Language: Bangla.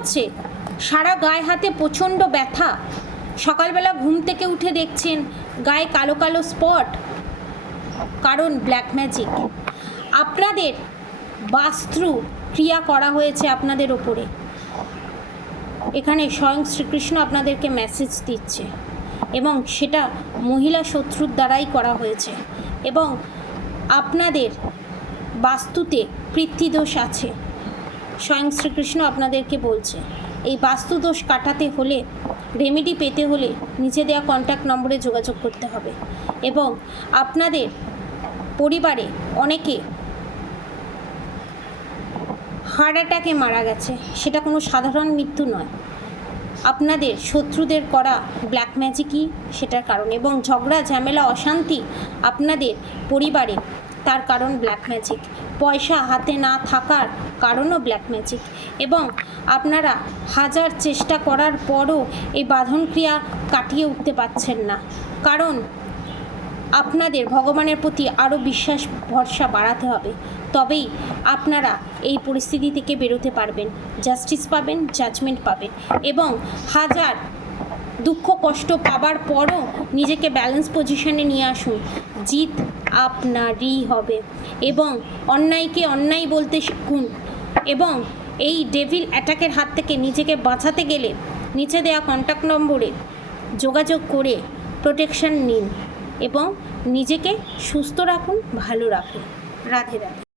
হচ্ছে সারা গায়ে হাতে প্রচণ্ড ব্যথা, সকালবেলা ঘুম থেকে উঠে দেখছেন গায়ে কালো কালো স্পট, কারণ ব্ল্যাক ম্যাজিক। আপনাদের বাস্তু ক্রিয়া করা হয়েছে আপনাদের ওপরে। এখানে স্বয়ং শ্রীকৃষ্ণ আপনাদেরকে মেসেজ দিচ্ছে এবং সেটা মহিলা শত্রুর দ্বারাই করা হয়েছে এবং আপনাদের বাস্তুতে পিতৃদোষ আছে। স্বয়ং শ্রীকৃষ্ণ আপনাদেরকে বলছে এই বাস্তুদোষ কাটাতে হলে, রেমেডি পেতে হলে নিচে দেওয়া কন্ট্যাক্ট নম্বরে যোগাযোগ করতে হবে। এবং আপনাদের পরিবারে অনেকে হার্ট অ্যাটাকে মারা গেছে, সেটা কোনো সাধারণ মৃত্যু নয়, আপনাদের শত্রুদের করা ব্ল্যাক ম্যাজিকই সেটার কারণ। এবং ঝগড়া ঝামেলা অশান্তি আপনাদের পরিবারে, তার কারণ ব্ল্যাক ম্যাজিক। পয়সা হাতে না থাকার কারণও ব্ল্যাক ম্যাজিক। এবং আপনারা হাজার চেষ্টা করার পরও এই বাঁধন ক্রিয়া কাটিয়ে উঠতে পারছেন না, কারণ আপনাদের ভগবানের প্রতি আরও বিশ্বাস ভরসা বাড়াতে হবে, তবেই আপনারা এই পরিস্থিতি থেকে বেরোতে পারবেন, জাস্টিস পাবেন, জাজমেন্ট পাবেন। এবং হাজার দুঃখ কষ্ট পাবার পরও নিজেকে ব্যালেন্স পজিশনে নিয়ে আসুন, জিত আপনারই হবে। এবং অন্যায়কে অন্যায় বলতে শিখুন। এবং এই ডেভিল অ্যাটাকের হাত থেকে নিজেকে বাঁচাতে গেলে নিচে দেওয়া কন্ট্যাক্ট নম্বরে যোগাযোগ করে প্রোটেকশন নিন এবং নিজেকে সুস্থ রাখুন, ভালো রাখুন। রাধে রাধে।